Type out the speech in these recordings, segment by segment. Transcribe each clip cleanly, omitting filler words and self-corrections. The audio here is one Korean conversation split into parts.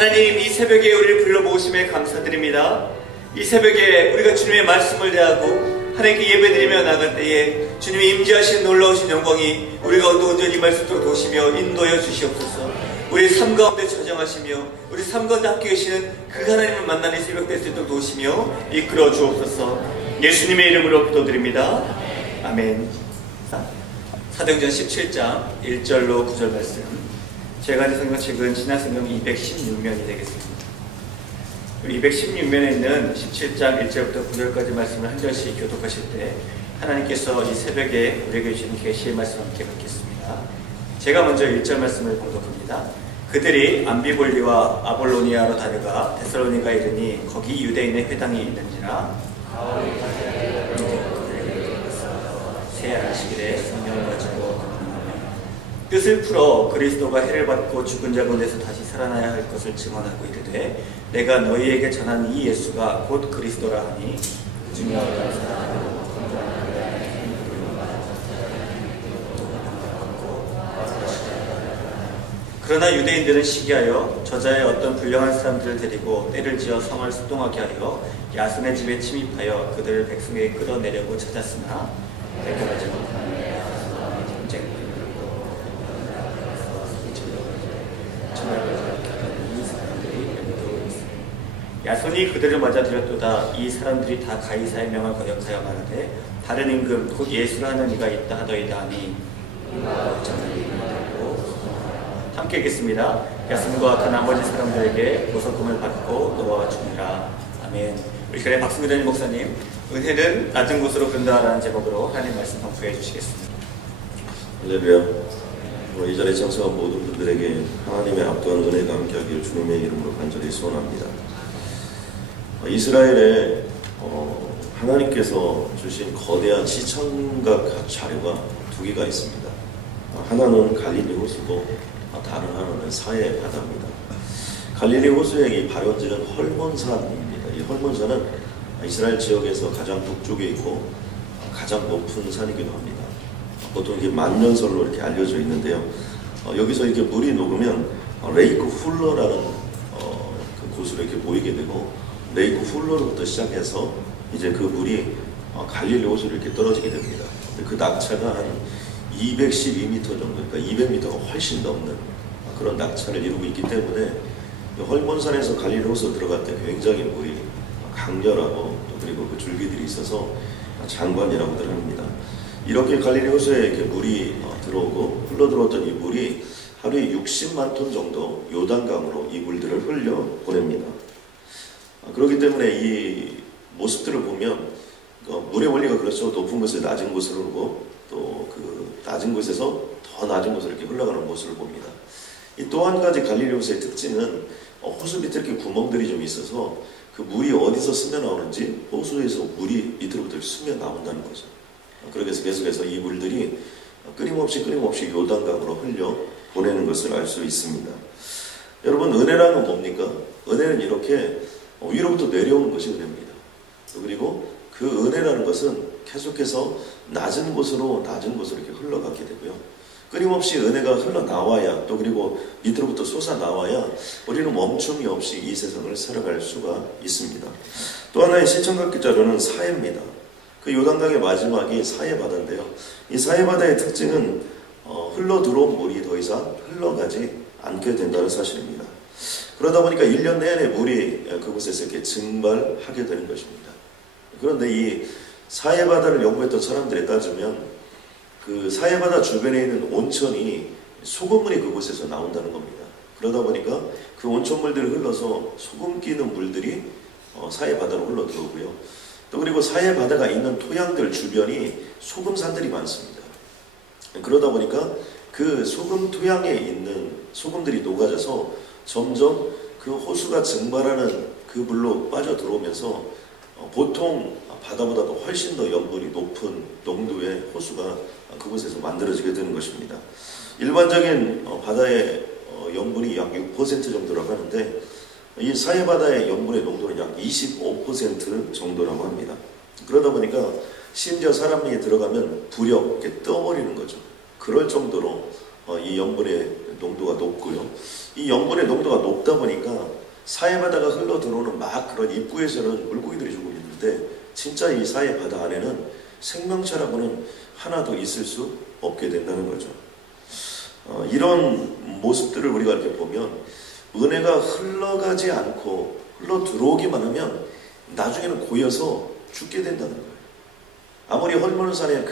하나님, 이 새벽에 우리를 불러 모으심에 감사드립니다. 이 새벽에 우리가 주님의 말씀을 대하고 하나님께 예배드리며 나갈 때에 주님이 임재하신 놀라우신 영광이 우리가 온전히 임할 수 있도록 도우시며 인도하여 주시옵소서. 우리 삶 가운데 저장하시며 우리 삶 가운데 함께 계시는 그 하나님을 만나는 새벽 될 수 있도록 도우시며 이끌어 주옵소서. 예수님의 이름으로 기도드립니다. 아멘. 사도행전 17장 1절로 9절 말씀, 제가 가진 성경책은 신약성경 216면이 되겠습니다. 216면에 있는 17장 1절부터 9절까지 말씀을 한 절씩 교독하실 때 하나님께서 이 새벽에 우리에게 주신 계시의 말씀을 함께 받겠습니다. 제가 먼저 1절 말씀을 공독합니다. 그들이 암비볼리와 아볼로니아로 다녀가 데살로니가에 이르니 거기 유대인의 회당이 있는지라 새 안식일에 성령을 가지고 뜻을 풀어 그리스도가 해를 받고 죽은 자 가운데서 다시 살아나야 할 것을 증언하고 이르되 내가 너희에게 전한 이 예수가 곧 그리스도라 하니 그 중에 어떤 사람은 그러나 유대인들은 시기하여 저자의 어떤 불량한 사람들을 데리고 때를 지어 성을 수동하게 하여 야손의 집에 침입하여 그들을 백성에게 끌어내려고 찾았으나 대결하지 못하는 전쟁 이 사람들이 여기도 있습니다. 야손이 그들을 맞아들였도다. 이 사람들이 다 가이사의 명을 거역하여 말하되 다른 임금 곧 예수라 하는 이가 있다 하더이다 하니 함께 읽겠습니다. 야손과 그 나머지 사람들에게 보석금을 받고 놓아 주니라. 아멘. 우리 시간에 박승규 목사님, 은혜는 낮은 곳으로 근다라는 제목으로 하나님 말씀 선포해 주시겠습니다. 할렐루야. 이 자리에 참석한 모든 분들에게 하나님의 압도한 은혜가 함께하기를 주님의 이름으로 간절히 소원합니다. 이스라엘에 하나님께서 주신 거대한 시청각 자료가 두 개가 있습니다. 하나는 갈릴리 호수고 다른 하나는 사해 바다입니다. 갈릴리 호수의 발원지는 헐몬산입니다. 이 헐몬산은 이스라엘 지역에서 가장 북쪽에 있고 가장 높은 산이기도 합니다. 보통 이게 만년설로 이렇게 알려져 있는데요. 여기서 이렇게 물이 녹으면 레이크 훌러라는 그 곳으로 이렇게 모이게 되고, 레이크 훌러로부터 시작해서 이제 그 물이 갈릴리 호수로 이렇게 떨어지게 됩니다. 그 낙차가 한 212m 정도, 그러니까 200m가 훨씬 넘는 그런 낙차를 이루고 있기 때문에 헐몬산에서 갈릴리 호수 들어갈 때 굉장히 물이 강렬하고 또 그리고 그 줄기들이 있어서 장관이라고들 합니다. 이렇게 갈릴리 호수에 이렇게 물이 들어오고 흘러 들어왔던 이 물이 하루에 60만 톤 정도 요단강으로 이 물들을 흘려 보냅니다. 그렇기 때문에 이 모습들을 보면 물의 원리가 그렇죠. 높은 곳에서 낮은 곳으로 오고 또 그 낮은 곳에서 더 낮은 곳으로 이렇게 흘러가는 모습을 봅니다. 이 또 한 가지 갈릴리 호수의 특징은 호수 밑에 이렇게 구멍들이 좀 있어서 그 물이 어디서 스며 나오는지 호수에서 물이 밑으로부터 스며 나온다는 거죠. 그렇게 해서 계속해서 이 물들이 끊임없이 요단강으로 흘려 보내는 것을 알 수 있습니다. 여러분, 은혜라는 건 뭡니까? 은혜는 이렇게 위로부터 내려오는 것이 은혜입니다. 그리고 그 은혜라는 것은 계속해서 낮은 곳으로 이렇게 흘러가게 되고요. 끊임없이 은혜가 흘러나와야, 또 그리고 밑으로부터 솟아나와야 우리는 멈춤이 없이 이 세상을 살아갈 수가 있습니다. 또 하나의 시청각 자료는 사해입니다. 그 요단강의 마지막이 사해 바다인데요. 이 사해 바다의 특징은 흘러 들어온 물이 더 이상 흘러가지 않게 된다는 사실입니다. 그러다 보니까 1년 내내 물이 그곳에서 이렇게 증발하게 되는 것입니다. 그런데 이 사해 바다를 연구했던 사람들에 따지면 그 사해 바다 주변에 있는 온천이 소금물이 그곳에서 나온다는 겁니다. 그러다 보니까 그 온천물들을 흘러서 소금 끼는 물들이 사해 바다로 흘러 들어오고요. 또 그리고 사해 바다가 있는 토양들 주변이 소금산들이 많습니다. 그러다 보니까 그 소금 토양에 있는 소금들이 녹아져서 점점 그 호수가 증발하는 그 물로 빠져 들어오면서 보통 바다보다도 훨씬 더 염분이 높은 농도의 호수가 그곳에서 만들어지게 되는 것입니다. 일반적인 바다의 염분이 약 6% 정도라고 하는데 이 사해 바다의 염분의 농도는 약 25% 정도라고 합니다. 그러다 보니까 심지어 사람이 들어가면 부력, 이렇게 떠버리는 거죠. 그럴 정도로 이 염분의 농도가 높고요. 이 염분의 농도가 높다 보니까 사해바다가 흘러 들어오는 막 그런 입구에서는 물고기들이 조금 있는데, 진짜 이 사해바다 안에는 생명체라고는 하나도 있을 수 없게 된다는 거죠. 이런 모습들을 우리가 이렇게 보면 은혜가 흘러가지 않고 흘러 들어오기만 하면 나중에는 고여서 죽게 된다는 거예요. 아무리 헐모는산에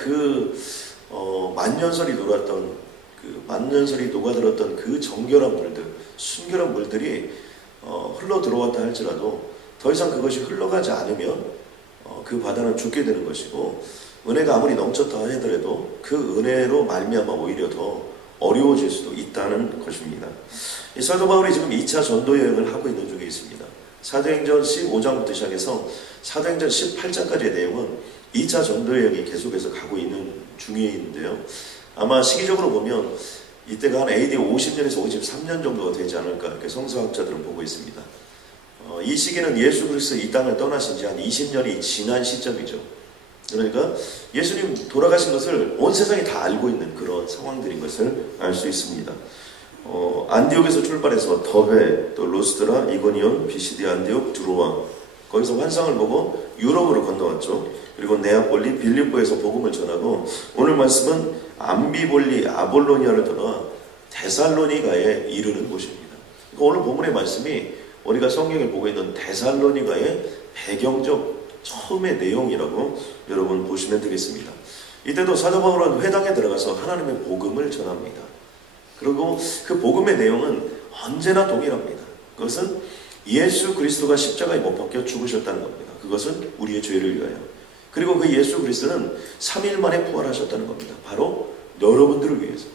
만년설이 녹았던 만년설이 녹아들었던 그 정결한 물들, 순결한 물들이 흘러 들어왔다 할지라도 더 이상 그것이 흘러가지 않으면 그 바다는 죽게 되는 것이고, 은혜가 아무리 넘쳤다 하더라도 그 은혜로 말미암아 오히려 더 어려워질 수도 있다는 것입니다. 이 사도 바울이 지금 2차 전도 여행을 하고 있는 중에 있습니다. 사도행전 15장부터 시작해서 사도행전 18장까지의 내용은 2차 전도 여행이 계속해서 가고 있는 중인데요. 아마 시기적으로 보면 이때가 한 AD 50년에서 53년 정도가 되지 않을까 이렇게 성서학자들은 보고 있습니다. 이 시기는 예수 그리스도 이 땅을 떠나신 지 한 20년이 지난 시점이죠. 그러니까 예수님 돌아가신 것을 온 세상이 다 알고 있는 그런 상황들인 것을 알 수 있습니다. 안디옥에서 출발해서 더베, 또 루스드라, 이고니온, 비시디, 안디옥, 두로아, 거기서 환상을 보고 유럽으로 건너왔죠. 그리고 네아폴리, 빌립보에서 복음을 전하고, 오늘 말씀은 암비볼리, 아볼로니아를 떠나 데살로니가에 이르는 곳입니다. 그러니까 오늘 본문의 말씀이 우리가 성경을 보고 있는 데살로니가의 배경적 처음의 내용이라고 여러분 보시면 되겠습니다. 이때도 사도 바울은 회당에 들어가서 하나님의 복음을 전합니다. 그리고 그 복음의 내용은 언제나 동일합니다. 그것은 예수 그리스도가 십자가에 못 박혀 죽으셨다는 겁니다. 그것은 우리의 죄를 위하여. 그리고 그 예수 그리스도는 3일 만에 부활하셨다는 겁니다. 바로 여러분들을 위해서.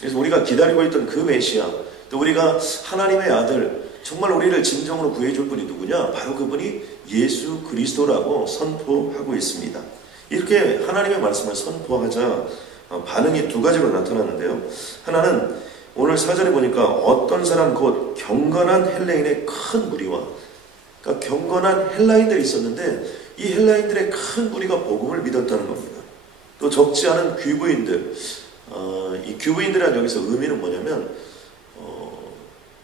그래서 우리가 기다리고 있던 그 메시아, 또 우리가 하나님의 아들, 정말 우리를 진정으로 구해줄 분이 누구냐? 바로 그분이 예수 그리스도라고 선포하고 있습니다. 이렇게 하나님의 말씀을 선포하자 반응이 두 가지로 나타나는데요. 하나는 오늘 4절에 보니까 어떤 사람 곧 경건한 헬라인의 큰 무리와, 그러니까 경건한 헬라인들이 있었는데 이 헬라인들의 큰 무리가 복음을 믿었다는 겁니다. 또 적지 않은 귀부인들, 이 귀부인들이란 여기서 의미는 뭐냐면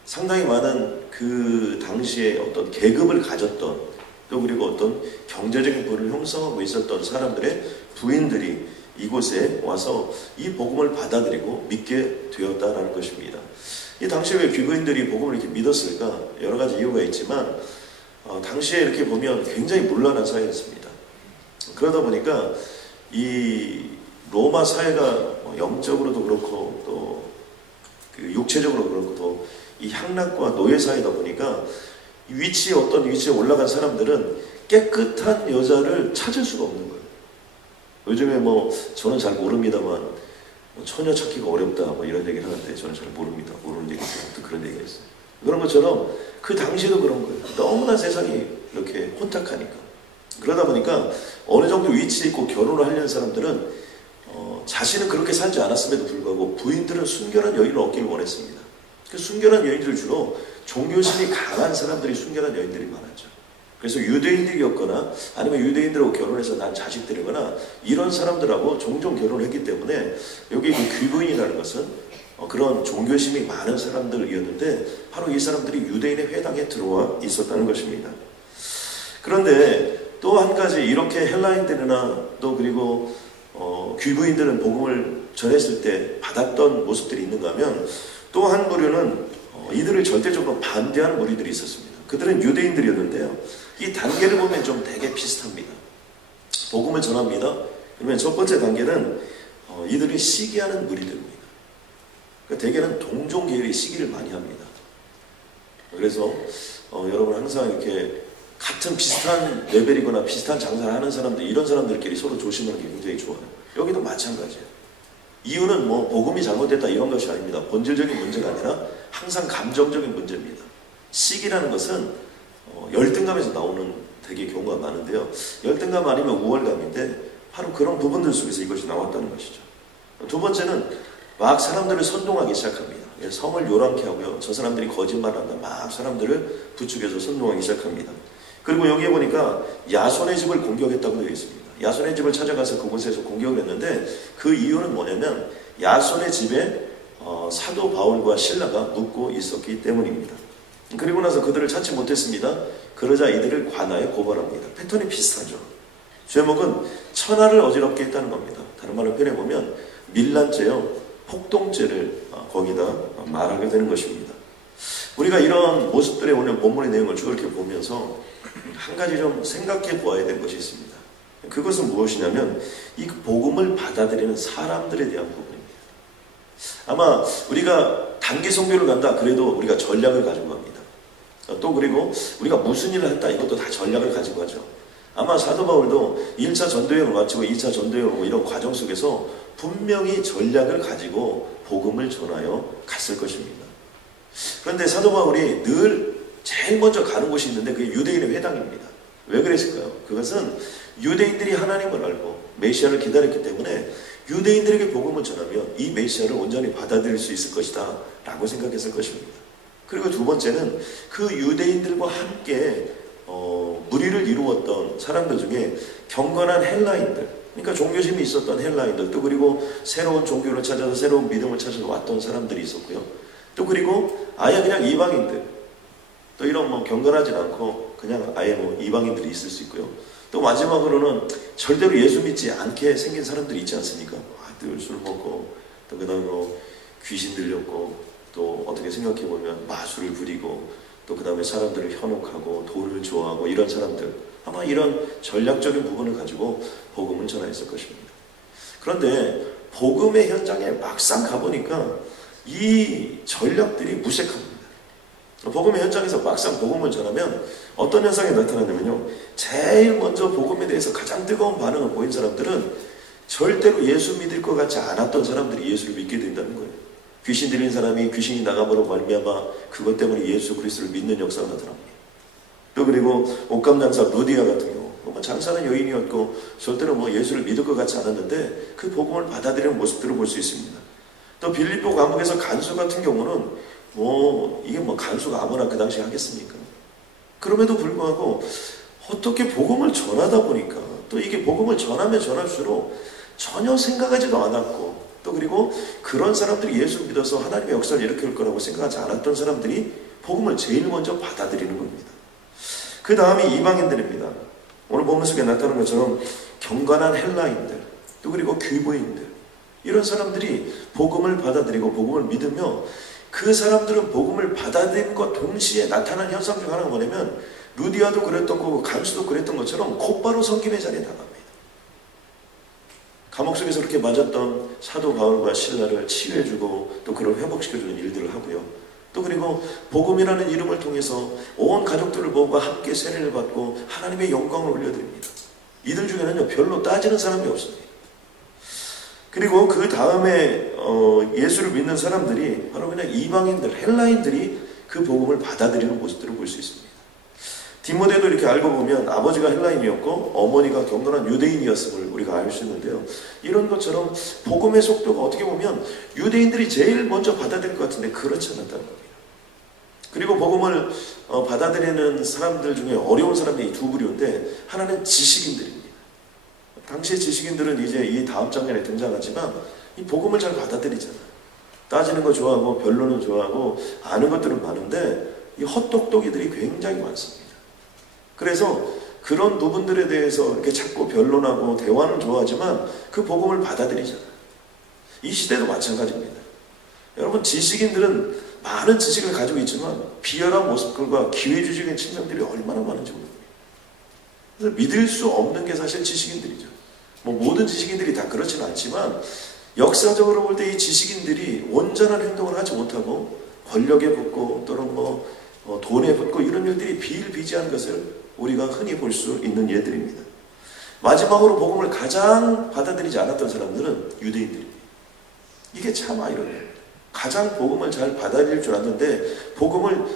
상당히 많은 그 당시에 어떤 계급을 가졌던, 또 그리고 어떤 경제적인 부를 형성하고 있었던 사람들의 부인들이 이곳에 와서 이 복음을 받아들이고 믿게 되었다라는 것입니다. 이 당시에 왜 귀부인들이 복음을 이렇게 믿었을까? 여러 가지 이유가 있지만 당시에 이렇게 보면 굉장히 문란한 사회였습니다. 그러다 보니까 이 로마 사회가 영적으로도 그렇고 또 그 육체적으로 그렇고 또 이 향락과 노예 사회다 보니까 어떤 위치에 올라간 사람들은 깨끗한 여자를 찾을 수가 없는 거예요. 요즘에 저는 잘 모릅니다만 처녀 찾기가 어렵다 이런 얘기를 하는데 저는 잘 모릅니다. 모르는 얘기죠. 또 그런 얘기를 했어요. 그런 것처럼 그 당시에도 그런 거예요. 너무나 세상이 이렇게 혼탁하니까. 그러다 보니까 어느 정도 위치에 있고 결혼을 하려는 사람들은 자신은 그렇게 살지 않았음에도 불구하고 부인들은 순결한 여인을 얻기를 원했습니다. 그 순결한 여인들을 주로 종교심이 강한 사람들이 순결한 여인들이 많았죠. 그래서 유대인들이었거나 아니면 유대인들하고 결혼해서 난 자식들이거나 이런 사람들하고 종종 결혼을 했기 때문에 여기 그 귀부인이라는 것은 그런 종교심이 많은 사람들이었는데 바로 이 사람들이 유대인의 회당에 들어와 있었다는 것입니다. 그런데 또 한 가지 이렇게 헬라인들이나 또 그리고 귀부인들은 복음을 전했을 때 받았던 모습들이 있는가 하면 또 한 부류는 이들을 절대적으로 반대하는 무리들이 있었습니다. 그들은 유대인들이었는데요. 이 단계를 보면 좀 되게 비슷합니다. 복음을 전합니다. 그러면 첫 번째 단계는 이들이 시기하는 무리들입니다. 그러니까 대개는 동종계열이 시기를 많이 합니다. 그래서 여러분 항상 이렇게 같은 비슷한 레벨이거나 비슷한 장사를 하는 사람들, 이런 사람들끼리 서로 조심하는 게 굉장히 좋아요. 여기도 마찬가지예요. 이유는 복음이 잘못됐다 이런 것이 아닙니다. 본질적인 문제가 아니라 항상 감정적인 문제입니다. 시기라는 것은 열등감에서 나오는 되게 경우가 많은데요. 열등감 아니면 우월감인데 바로 그런 부분들 속에서 이것이 나왔다는 것이죠. 두 번째는 막 사람들을 선동하기 시작합니다. 성을 요란케 하고요. 저 사람들이 거짓말한다. 막 사람들을 부추겨서 선동하기 시작합니다. 그리고 여기에 보니까 야손의 집을 공격했다고 되어 있습니다. 야손의 집을 찾아가서 그곳에서 공격을 했는데 그 이유는 뭐냐면 야손의 집에 사도 바울과 실라가 묻고 있었기 때문입니다. 그리고 나서 그들을 찾지 못했습니다. 그러자 이들을 관아에 고발합니다. 패턴이 비슷하죠. 제목은 천하를 어지럽게 했다는 겁니다. 다른 말로 표현해보면 밀란죄요, 폭동죄를 거기다 말하게 되는 것입니다. 우리가 이런 모습들의 오늘 본문의 내용을 쭉 이렇게 보면서 한 가지 좀 생각해 보아야 될 것이 있습니다. 그것은 무엇이냐면 이 복음을 받아들이는 사람들에 대한 부분입니다. 아마 우리가 단기 선교를 간다 그래도 우리가 전략을 가지고 갑니다. 또 그리고 우리가 무슨 일을 했다 이것도 다 전략을 가지고 가죠. 아마 사도 바울도 1차 전도여행을 마치고 2차 전도여행 오고 이런 과정 속에서 분명히 전략을 가지고 복음을 전하여 갔을 것입니다. 그런데 사도 바울이 늘 제일 먼저 가는 곳이 있는데 그게 유대인의 회당입니다. 왜 그랬을까요? 그것은 유대인들이 하나님을 알고 메시아를 기다렸기 때문에 유대인들에게 복음을 전하면 이 메시아를 온전히 받아들일 수 있을 것이다 라고 생각했을 것입니다. 그리고 두 번째는 그 유대인들과 함께 무리를 이루었던 사람들 중에 경건한 헬라인들, 그러니까 종교심이 있었던 헬라인들, 또 그리고 새로운 종교를 찾아서 새로운 믿음을 찾아서 왔던 사람들이 있었고요. 또 그리고 아예 그냥 이방인들, 또 이런 경건하지 않고 그냥 아예 이방인들이 있을 수 있고요. 또 마지막으로는 절대로 예수 믿지 않게 생긴 사람들이 있지 않습니까? 늘 술 먹고, 또 그 다음에 귀신 들렸고, 또 어떻게 생각해보면 마술을 부리고, 또 그 다음에 사람들을 현혹하고 돈을 좋아하고 이런 사람들, 아마 이런 전략적인 부분을 가지고 복음을 전하였을 것입니다. 그런데 복음의 현장에 막상 가보니까 이 전략들이 무색합니다. 복음의 현장에서 막상 복음을 전하면 어떤 현상이 나타나냐면요, 제일 먼저 복음에 대해서 가장 뜨거운 반응을 보인 사람들은 절대로 예수 믿을 것 같지 않았던 사람들이 예수를 믿게 된다는 거예요. 귀신 들린 사람이 귀신이 나가버려 말미암아 그것 때문에 예수 그리스도를 믿는 역사가 나타납니다. 또 그리고 옷감장사 루디아 같은 경우 장사는 여인이었고 절대로 예수를 믿을 것 같지 않았는데 그 복음을 받아들이는 모습들을 볼 수 있습니다. 또 빌립보 감옥에서 간수 같은 경우는 이게 간수가 아무나 그 당시에 하겠습니까? 그럼에도 불구하고 어떻게 복음을 전하다 보니까 또 이게 복음을 전하면 전할수록 전혀 생각하지도 않았고, 또 그리고 그런 사람들이 예수 믿어서 하나님의 역사를 일으킬 거라고 생각하지 않았던 사람들이 복음을 제일 먼저 받아들이는 겁니다. 그 다음이 이방인들입니다. 오늘 본문 속에 나타난 것처럼 경건한 헬라인들, 또 그리고 귀부인들, 이런 사람들이 복음을 받아들이고 복음을 믿으며 그 사람들은 복음을 받아들인 것 동시에 나타난 현상 중 하나가 뭐냐면 루디아도 그랬던 거고 간수도 그랬던 것처럼 곧바로 성김의 자리에 나갑니다. 감옥 속에서 그렇게 맞았던 사도 바울과 실라를 치유해주고 또 그를 회복시켜주는 일들을 하고요. 또 그리고 복음이라는 이름을 통해서 온 가족들을 모으고 함께 세례를 받고 하나님의 영광을 올려드립니다. 이들 중에는요 별로 따지는 사람이 없습니다. 그리고 그 다음에 예수를 믿는 사람들이 바로 그냥 이방인들, 헬라인들이 그 복음을 받아들이는 모습들을 볼 수 있습니다. 디모데도 이렇게 알고 보면 아버지가 헬라인이었고 어머니가 경건한 유대인이었음을 우리가 알 수 있는데요. 이런 것처럼 복음의 속도가 어떻게 보면 유대인들이 제일 먼저 받아들일 것 같은데 그렇지 않았다는 겁니다. 그리고 복음을 받아들이는 사람들 중에 어려운 사람들이 두 부류인데 하나는 지식인들입니다. 당시의 지식인들은 이제 이 다음 장면에 등장하지만 이 복음을 잘 받아들이잖아요. 따지는 거 좋아하고 변론은 좋아하고 아는 것들은 많은데 이 헛똑똑이들이 굉장히 많습니다. 그래서 그런 부분들에 대해서 이렇게 자꾸 변론하고 대화는 좋아하지만 그 복음을 받아들이잖아요. 이 시대도 마찬가지입니다. 여러분, 지식인들은 많은 지식을 가지고 있지만 비열한 모습들과 기회주의적인 측면들이 얼마나 많은지 모릅니다. 그래서 믿을 수 없는 게 사실 지식인들이죠. 모든 지식인들이 다 그렇지는 않지만 역사적으로 볼 때 이 지식인들이 온전한 행동을 하지 못하고 권력에 붙고 또는 돈에 붙고 이런 일들이 비일비재한 것을 우리가 흔히 볼 수 있는 예들입니다. 마지막으로 복음을 가장 받아들이지 않았던 사람들은 유대인들입니다. 이게 참 아이러니해요. 가장 복음을 잘 받아들일 줄 알았는데 복음을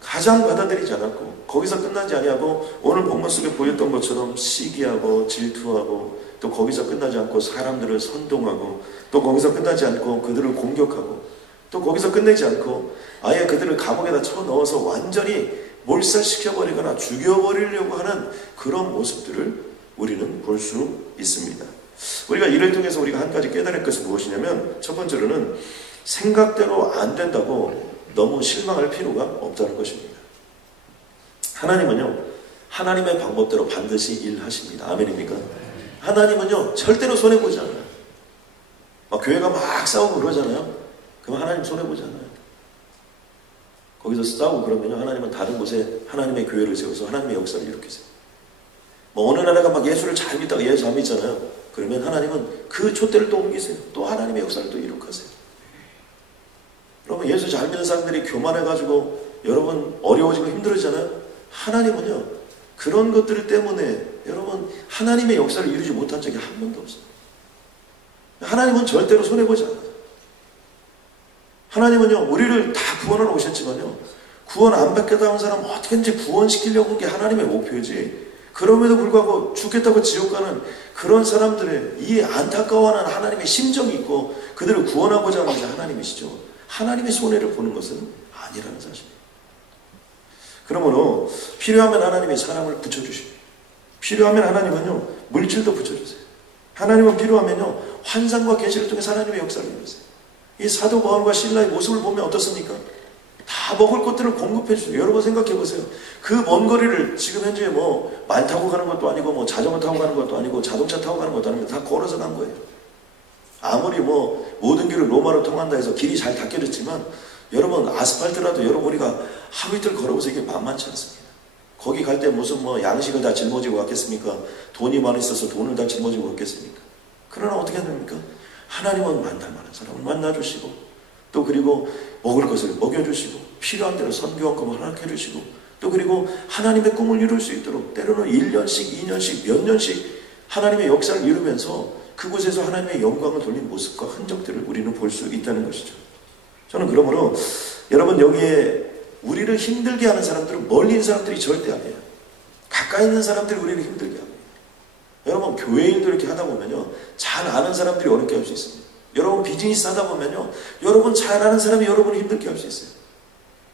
가장 받아들이지 않았고 거기서 끝나지 아니하고 오늘 본문 속에 보였던 것처럼 시기하고 질투하고 또 거기서 끝나지 않고 사람들을 선동하고 또 거기서 끝나지 않고 그들을 공격하고 또 거기서 끝내지 않고 아예 그들을 감옥에다 쳐넣어서 완전히 몰살시켜버리거나 죽여버리려고 하는 그런 모습들을 우리는 볼 수 있습니다. 우리가 이를 통해서 우리가 한 가지 깨달을 것은 무엇이냐면 첫 번째로는 생각대로 안 된다고 너무 실망할 필요가 없다는 것입니다. 하나님은요, 하나님의 방법대로 반드시 일하십니다. 아멘입니까? 하나님은요, 절대로 손해보지 않아요. 막 교회가 막 싸우고 그러잖아요. 그럼 하나님 손해보지 않아요. 거기서 싸우고 그러면요, 하나님은 다른 곳에 하나님의 교회를 세워서 하나님의 역사를 일으키세요. 뭐 어느 나라가 막 예수를 잘 믿다가 예수 안 믿잖아요. 그러면 하나님은 그 촛대를 또 옮기세요. 또 하나님의 역사를 또 이룩하세요. 여러분, 예수 잘 믿는 사람들이 교만해가지고 여러분 어려워지고 힘들어지잖아요. 하나님은요, 그런 것들 때문에 여러분 하나님의 역사를 이루지 못한 적이 한 번도 없어요. 하나님은 절대로 손해보지 않아요. 하나님은요, 우리를 다 구원하러 오셨지만요, 구원 안 받겠다는 사람 어떻게든지 구원시키려고 한 게 하나님의 목표지, 그럼에도 불구하고 죽겠다고 지옥 가는 그런 사람들의 이 안타까워하는 하나님의 심정이 있고 그들을 구원하고자 하는 게 하나님이시죠. 하나님의 손해를 보는 것은 아니라는 사실입니다. 그러므로 필요하면 하나님의 사랑을 붙여주십니다. 필요하면 하나님은요, 물질도 붙여주세요. 하나님은 필요하면요, 환상과 계시를 통해 하나님의 역사를 이루세요. 이 사도 바울과 실라의 모습을 보면 어떻습니까? 다 먹을 것들을 공급해 주세요. 여러분 생각해 보세요. 그 먼 거리를 지금 현재 뭐 말 타고 가는 것도 아니고 뭐 자전거 타고 가는 것도 아니고 자동차 타고 가는 것도 아니고 다 걸어서 간 거예요. 아무리 뭐 모든 길을 로마로 통한다 해서 길이 잘 닦여졌지만 여러분 아스팔트라도 여러분 우리가 하루 이틀 걸어보세요. 이게 만만치 않습니다. 거기 갈 때 무슨 뭐 양식을 다 짊어지고 갔겠습니까? 돈이 많이 있어서 돈을 다 짊어지고 갔겠습니까? 그러나 어떻게 됩니까? 하나님은 만날 만한 사람을 만나주시고 또 그리고 먹을 것을 먹여주시고 필요한 대로 선교원금을 허락해주시고 또 그리고 하나님의 꿈을 이룰 수 있도록 때로는 1년씩 2년씩 몇 년씩 하나님의 역사를 이루면서 그곳에서 하나님의 영광을 돌린 모습과 흔적들을 우리는 볼 수 있다는 것이죠. 저는 그러므로 여러분 여기에 우리를 힘들게 하는 사람들은 멀리 있는 사람들이 절대 아니에요. 가까이 있는 사람들이 우리를 힘들게 합니다. 여러분 교회일도 이렇게 하다 보면요, 잘 아는 사람들이 어렵게 할 수 있습니다. 여러분 비즈니스 하다 보면요, 여러분 잘 아는 사람이 여러분을 힘들게 할 수 있어요.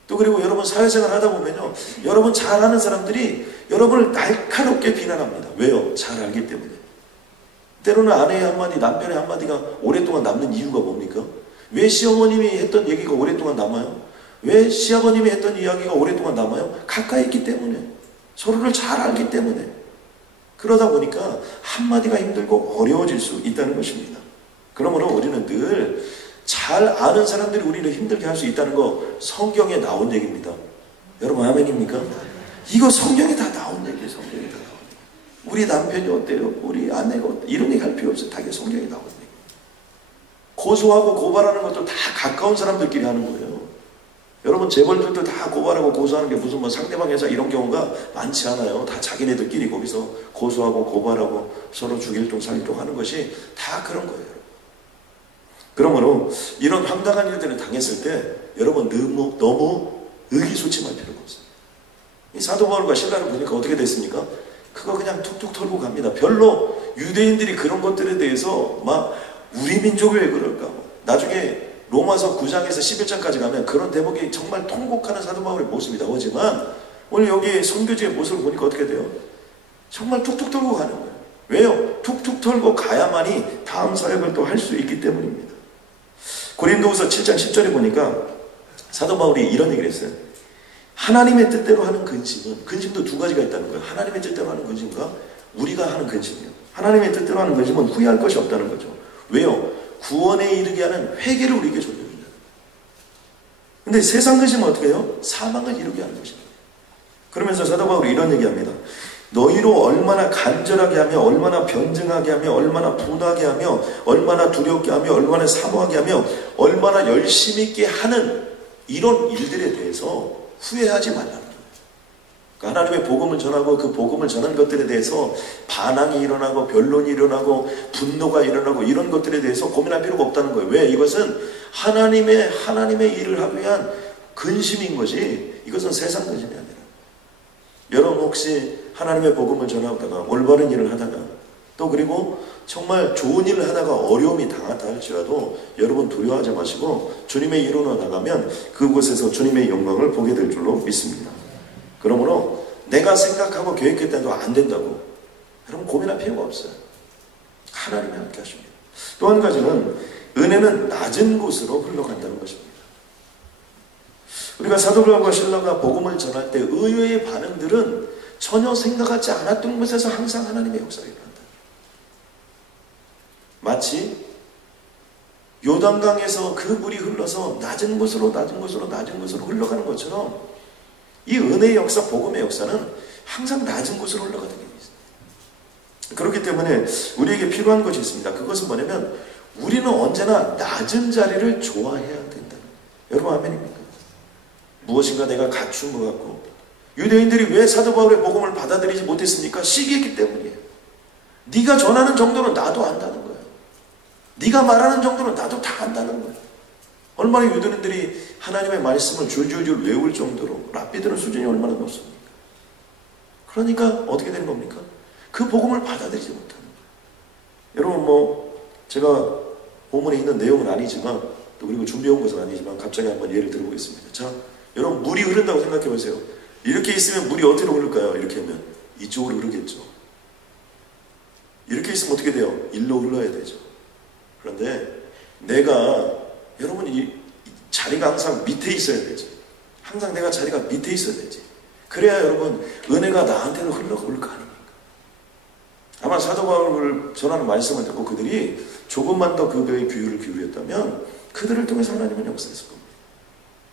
또 그리고 여러분 사회생활 하다 보면요, 여러분 잘 아는 사람들이 여러분을 날카롭게 비난합니다. 왜요? 잘 알기 때문에. 때로는 아내의 한마디, 남편의 한마디가 오랫동안 남는 이유가 뭡니까? 왜 시어머님이 했던 얘기가 오랫동안 남아요? 왜 시아버님이 했던 이야기가 오랫동안 남아요? 가까이 있기 때문에. 서로를 잘 알기 때문에. 그러다 보니까 한마디가 힘들고 어려워질 수 있다는 것입니다. 그러므로 우리는 늘 잘 아는 사람들이 우리를 힘들게 할 수 있다는 거 성경에 나온 얘기입니다. 여러분 아멘입니까? 이거 성경에 다 나온 얘기예요. 성경에 다 나온 얘기. 우리 남편이 어때요? 우리 아내가 어때요? 이런 얘기 할 필요 없어요. 다 성경에 나온 얘기. 고소하고 고발하는 것도 다 가까운 사람들끼리 하는 거예요. 여러분 재벌들도 다 고발하고 고소하는 게 무슨 뭐 상대방 회사 이런 경우가 많지 않아요. 다 자기네들끼리 거기서 고소하고 고발하고 서로 죽일종 살릴종 하는 것이 다 그런 거예요. 그러므로 이런 황당한 일들을 당했을 때 여러분 너무 의기소침할 필요가 없어요. 이 사도 바울과 실라를 보니까 어떻게 됐습니까? 그거 그냥 툭툭 털고 갑니다. 별로 유대인들이 그런 것들에 대해서 막 우리 민족이 왜 그럴까? 나중에 로마서 9장에서 11장까지 가면 그런 대목이 정말 통곡하는 사도 바울의 모습이 나오지만 오늘 여기 선교지의 모습을 보니까 어떻게 돼요? 정말 툭툭 털고 가는 거예요. 왜요? 툭툭 털고 가야만이 다음 사역을 또 할 수 있기 때문입니다. 고린도후서 7장 10절에 보니까 사도 바울이 이런 얘기를 했어요. 하나님의 뜻대로 하는 근심도 두 가지가 있다는 거예요. 하나님의 뜻대로 하는 근심과 우리가 하는 근심이요. 하나님의 뜻대로 하는 근심은 후회할 것이 없다는 거죠. 왜요? 구원에 이르게 하는 회개를 우리에게 줘줍니다. 근데 세상 근심은 어떻게 해요? 사망을 이루게 하는 것입니다. 그러면서 사도 바울이 이런 얘기합니다. 너희로 얼마나 간절하게 하며 얼마나 변증하게 하며 얼마나 분하게 하며 얼마나 두렵게 하며 얼마나 사모하게 하며 얼마나 열심히 있게 하는 이런 일들에 대해서 후회하지 말라는 거예요. 그러니까 하나님의 복음을 전하고 그 복음을 전한 것들에 대해서 반항이 일어나고 변론이 일어나고 분노가 일어나고 이런 것들에 대해서 고민할 필요가 없다는 거예요. 왜? 이것은 하나님의 일을 하기 위한 근심인 것이 이것은 세상 근심이 아니라 여러분 혹시 하나님의 복음을 전하다가 올바른 일을 하다가 또 그리고 정말 좋은 일을 하다가 어려움이 당하다 할지라도 여러분 두려워하지 마시고 주님의 이루어 나가면 그곳에서 주님의 영광을 보게 될 줄로 믿습니다. 그러므로 내가 생각하고 계획했다고 안 된다고 여러분 고민할 필요가 없어요. 하나님이 함께 하십니다. 또 한 가지는 은혜는 낮은 곳으로 흘러간다는 것입니다. 우리가 사도 바울과 실라가 복음을 전할 때 의외의 반응들은 전혀 생각하지 않았던 곳에서 항상 하나님의 역사가 일어난다. 마치 요단강에서 그 물이 흘러서 낮은 곳으로 흘러가는 것처럼 이 은혜의 역사, 복음의 역사는 항상 낮은 곳으로 흘러가는 게 있습니다. 그렇기 때문에 우리에게 필요한 것이 있습니다. 그것은 뭐냐면 우리는 언제나 낮은 자리를 좋아해야 된다. 여러분 아멘입니까? 무엇인가 내가 갖춘 것 같고, 유대인들이 왜 사도 바울의 복음을 받아들이지 못했습니까? 시기했기 때문이에요. 네가 전하는 정도는 나도 안다는 거예요. 네가 말하는 정도는 나도 다 안다는 거예요. 얼마나 유대인들이 하나님의 말씀을 줄줄줄 외울 정도로 랍비들은 수준이 얼마나 높습니까? 그러니까 어떻게 되는 겁니까? 그 복음을 받아들이지 못하는 거예요. 여러분 제가 본문에 있는 내용은 아니지만 또 그리고 준비해온 것은 아니지만 갑자기 한번 예를 들어보겠습니다. 자, 여러분 물이 흐른다고 생각해 보세요. 이렇게 있으면 물이 어디로 흐를까요? 이렇게 하면 이쪽으로 흐르겠죠. 이렇게 있으면 어떻게 돼요? 일로 흘러야 되죠. 그런데 여러분 이 자리가 항상 밑에 있어야 되지. 항상 내가 자리가 밑에 있어야 되지. 그래야 여러분 은혜가 나한테는 흘러올 거 아닙니까? 아마 사도 바울을 전하는 말씀을 듣고 그들이 조금만 더 그의 귀를 기울였다면 그들을 통해서 하나님은 역사했을 겁니다.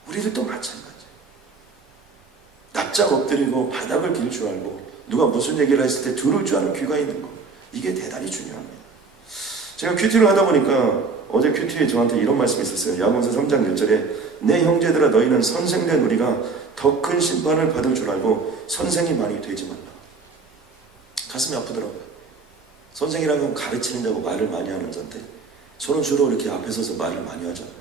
우리들도 마찬가지예요. 납작 엎드리고 바닥을 빌 줄 알고 누가 무슨 얘기를 했을 때 들을 줄 아는 귀가 있는 거, 이게 대단히 중요합니다. 제가 큐티를 하다 보니까 어제 큐티에 저한테 이런 말씀이 있었어요. 야고보서 3장 1절에 내 형제들아 너희는 선생된 우리가 더 큰 심판을 받을 줄 알고 선생이 많이 되지 말라. 가슴이 아프더라고요. 선생이라는 건 가르치는 자고 말을 많이 하는 자인데 저는 주로 이렇게 앞에 서서 말을 많이 하잖아요.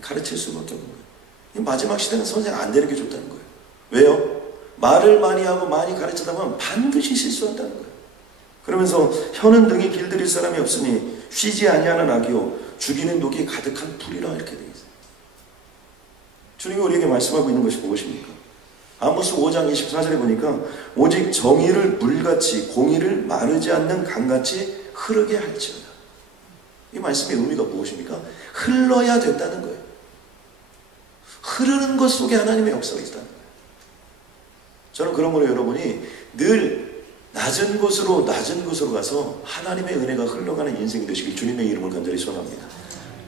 가르칠 수밖에 없는 거예요. 마지막 시대는 선생 안 되는 게 좋다는 거예요. 왜요? 말을 많이 하고 많이 가르치다 보면 반드시 실수한다는 거예요. 그러면서 혀는 등이 길들일 사람이 없으니 쉬지 아니하는 악이요 죽이는 독이 가득한 불이라 이렇게 되어 있어요. 주님이 우리에게 말씀하고 있는 것이 무엇입니까? 아모스 5장 24절에 보니까 오직 정의를 물같이 공의를 마르지 않는 강같이 흐르게 할지어다. 이 말씀의 의미가 무엇입니까? 흘러야 된다는 거예요. 흐르는 것 속에 하나님의 역사가 있다는 거예요. 저는 그러므로 여러분이 늘 낮은 곳으로 가서 하나님의 은혜가 흘러가는 인생이 되시길 주님의 이름을 간절히 소원합니다.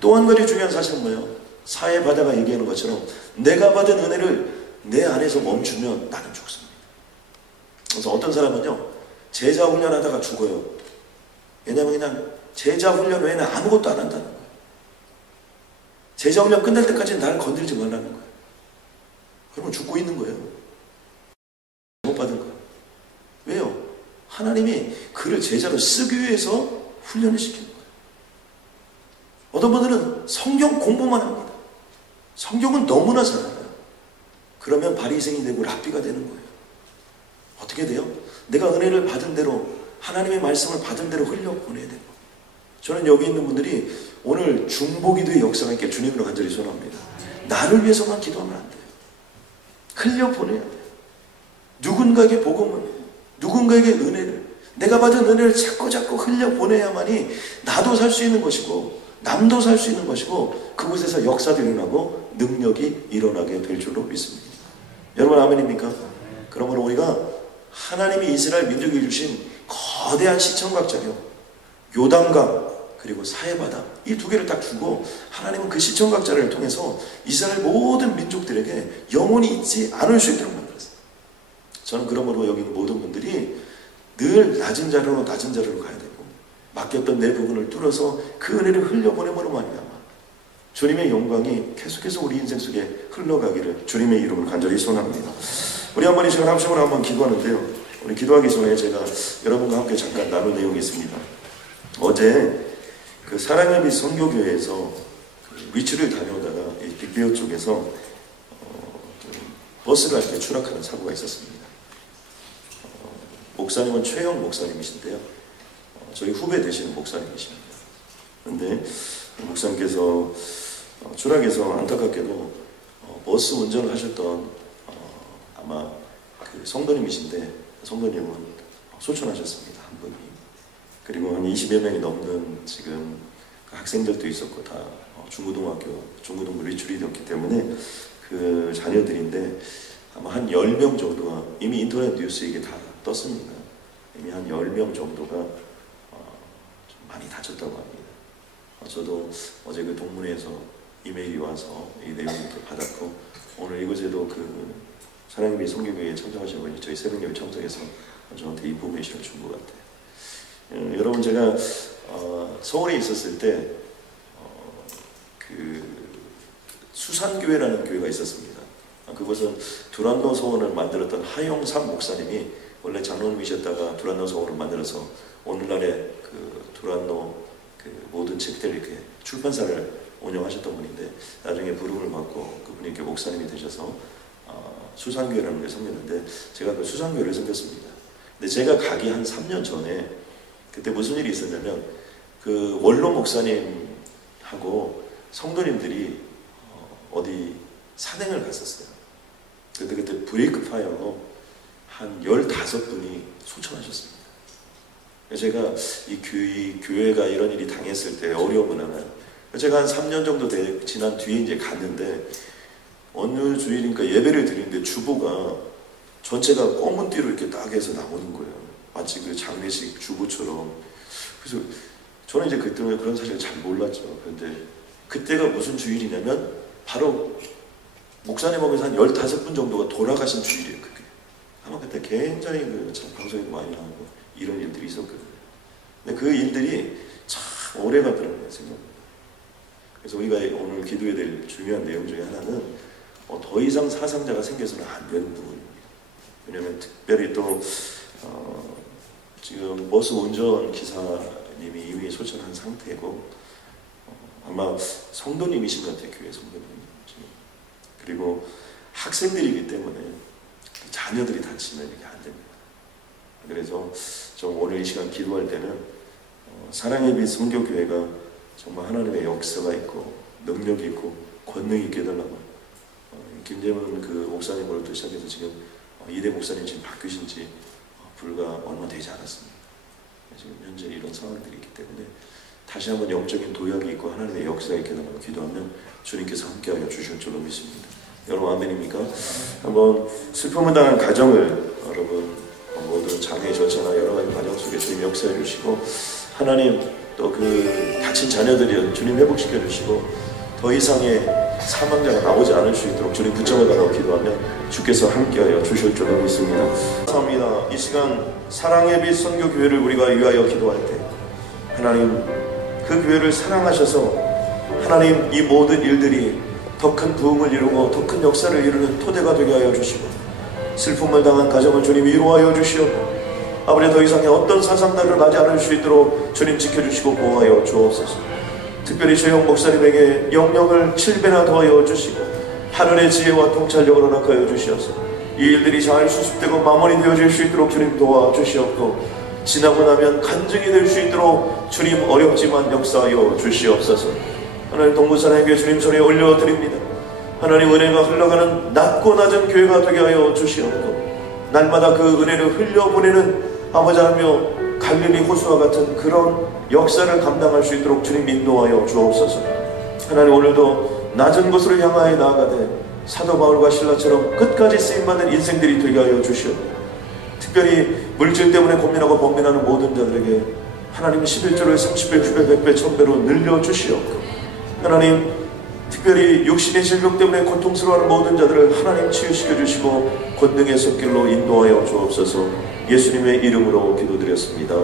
또 한 가지 중요한 사실은 뭐예요? 사회 바다가 얘기하는 것처럼 내가 받은 은혜를 내 안에서 멈추면 나는 죽습니다. 그래서 어떤 사람은요, 제자 훈련하다가 죽어요. 왜냐하면 그냥 제자 훈련 외에는 아무것도 안 한다는 거예요. 제자 훈련 끝날 때까지는 나를 건드리지 말라는 거예요. 그러면 죽고 있는 거예요. 못 받은 거예요. 왜요? 하나님이 그를 제자로 쓰기 위해서 훈련을 시키는 거예요. 어떤 분들은 성경 공부만 합니다. 성경은 너무나 잘 알아요. 그러면 바리새인이 되고 랍비가 되는 거예요. 어떻게 돼요? 내가 은혜를 받은 대로 하나님의 말씀을 받은 대로 흘려보내야 되고. 저는 여기 있는 분들이 오늘 중보기도의 역사가 있게 주님으로 간절히 소원합니다. 나를 위해서만 기도하면 안 돼요. 흘려보내야 돼요. 누군가에게 복음을, 누군가에게 은혜를, 내가 받은 은혜를 자꾸 흘려보내야만이 나도 살 수 있는 것이고 남도 살 수 있는 것이고 그곳에서 역사도 일어나고 능력이 일어나게 될 줄로 믿습니다. 여러분 아멘입니까? 그러므로 우리가 하나님이 이스라엘 민족에게 주신 거대한 시청각자료, 요단강 그리고 사해바다, 이 두 개를 딱 주고 하나님은 그 시청각자를 통해서 이스라엘 모든 민족들에게 영원히 잊지 않을 수 있도록 만들었어요. 저는 그러므로 여기 있는 모든 분들이 늘 낮은 자리로 가야 되고 맡겼던 내 부분을 뚫어서 그 은혜를 흘려보내므로 말미암아 주님의 영광이 계속해서 우리 인생 속에 흘러가기를 주님의 이름을 간절히 소원합니다. 우리 한번 이 시간 합심으로 한번 기도하는데요. 우리 기도하기 전에 제가 여러분과 함께 잠깐 나눌 내용이 있습니다. 어제 그 사랑의 빛 선교교회에서 그 위치를 다녀오다가 이 빅베어 쪽에서 버스가 이렇게 추락하는 사고가 있었습니다. 목사님은 최영 목사님이신데요. 저희 후배 되시는 목사님이십니다. 그런데 목사님께서 추락해서 안타깝게도 버스 운전을 하셨던 아마 그 성도님이신데 성도님은 소천하셨습니다. 한 분이. 그리고 한 20여 명이 넘는 지금 학생들도 있었고 다 중고등학교, 중고등부 리출이었기 때문에 그 자녀들인데 아마 한 10명 정도가 이미 인터넷 뉴스에 이게 다 떴습니다. 이미 한 10명 정도가 좀 많이 다쳤다고 합니다. 저도 어제 그 동문회에서 이메일이 와서 이 내용을 이렇게 받았고, 오늘 이곳에도 그 사랑의 성교교회에 참석하신 분이 저희 새벽예배 참석해서 저한테 인포메이션을 준 것 같아요. 여러분, 제가 서울에 있었을 때 그 수산교회라는 교회가 있었습니다. 그것은 두란노 서원을 만들었던 하용삼 목사님이 원래 장로님이셨다가 두란노 서원을 만들어서 오늘날의 그 두란노 그 모든 책들 이렇게 출판사를 운영하셨던 분인데, 나중에 부름을 받고 그분이 이렇게 목사님이 되셔서 수산교회라는 걸 섬겼는데, 제가 그 수산교회를 섬겼습니다. 근데 제가 가기 한 3년 전에 그때 무슨 일이 있었냐면, 그 원로 목사님하고 성도님들이 어디 산행을 갔었어요. 그때 브레이크 파이어로 한 15분이 소천하셨습니다. 제가 이 교회가 이런 일이 당했을 때 어려움은 하나요. 제가 한 3년 정도 지난 뒤에 이제 갔는데, 어느 주일인가 예배를 드리는데 주보가 전체가 검은 띠로 이렇게 딱 해서 나오는 거예요. 마치 그 장례식 주보처럼. 그래서 저는 이제 그때는 그런 사실을 잘 몰랐죠. 그런데 그때가 무슨 주일이냐면 바로 목사님 오면서 한 15분 정도가 돌아가신 주일이에요. 그게 아마 그때 굉장히 참 방송에도 많이 나오고 이런 일들이 있었거든요. 근데 그 일들이 참 오래 가더라고요, 생각보다. 그래서 우리가 오늘 기도해야 될 중요한 내용 중에 하나는 더 이상 사상자가 생겨서는 안 되는 부분입니다. 왜냐하면 특별히 또 지금 버스 운전 기사님이 이미 소천한 상태고, 아마 성도님이신 것 같아요, 교회 성도님. 그리고 학생들이기 때문에 자녀들이 다치면 이게 안 됩니다. 그래서 좀 오늘 이 시간 기도할 때는 사랑의 빛 성교교회가 정말 하나님의 역사가 있고 능력이 있고 권능이 있게 해달라고, 김재문 그 목사님으로부터 시작해서 지금 이대 목사님 지금 바뀌신 지 불과 얼마 되지 않았습니다. 지금 현재 이런 상황들이 있기 때문에 다시 한번 영적인 도약이 있고 하나님의 역사가 있게 해달라고 기도하면 주님께서 함께하여 주실 줄로 믿습니다. 여러분 아멘입니까? 한번 슬픔을 당한 가정을, 여러분 모든 장애 절차나 여러 가지 과정 속에 주님 역사해 주시고, 하나님 또 그 다친 자녀들이 주님 회복시켜 주시고, 더 이상의 사망자가 나오지 않을 수 있도록 주님 붙잡아 달라고 기도하면 주께서 함께하여 주실 줄로 믿습니다. 감사합니다. 이 시간 사랑의 빛 선교교회를 우리가 위하여 기도할 때, 하나님 그 교회를 사랑하셔서 하나님 이 모든 일들이 더 큰 부흥을 이루고 더 큰 역사를 이루는 토대가 되게 하여 주시고, 슬픔을 당한 가정을 주님 위로하여 주시옵고, 아버지 더 이상의 어떤 사상자를 나지 않을 수 있도록 주님 지켜주시고 보호하여 주옵소서. 특별히 최영 목사님에게 영령을 7배나 더하여 주시고 하늘의 지혜와 통찰력을 허락하여 주시옵소서. 이 일들이 잘 수습되고 마무리되어질 수 있도록 주님 도와주시옵고, 지나고 나면 간증이 될 수 있도록 주님 어렵지만 역사하여 주시옵소서. 하나님 동부사랑의 주님 손에 올려드립니다. 하나님 은혜가 흘러가는 낮고 낮은 교회가 되게 하여 주시옵고, 날마다 그 은혜를 흘려보내는 아버지 하나며 갈릴리 호수와 같은 그런 역사를 감당할 수 있도록 주님 인도하여 주옵소서. 하나님 오늘도 낮은 곳으로 향하여 나아가되 사도 바울과 실라처럼 끝까지 쓰임받는 인생들이 되게 하여 주시옵고, 특별히 물질 때문에 고민하고 번민하는 모든 자들에게 하나님 11조를 30배, 9배, 100배, 1000배로 늘려주시옵고, 하나님 특별히 육신의 질병 때문에 고통스러워하는 모든 자들을 하나님 치유시켜 주시고 권능의 손길로 인도하여 주옵소서. 예수님의 이름으로 기도드렸습니다.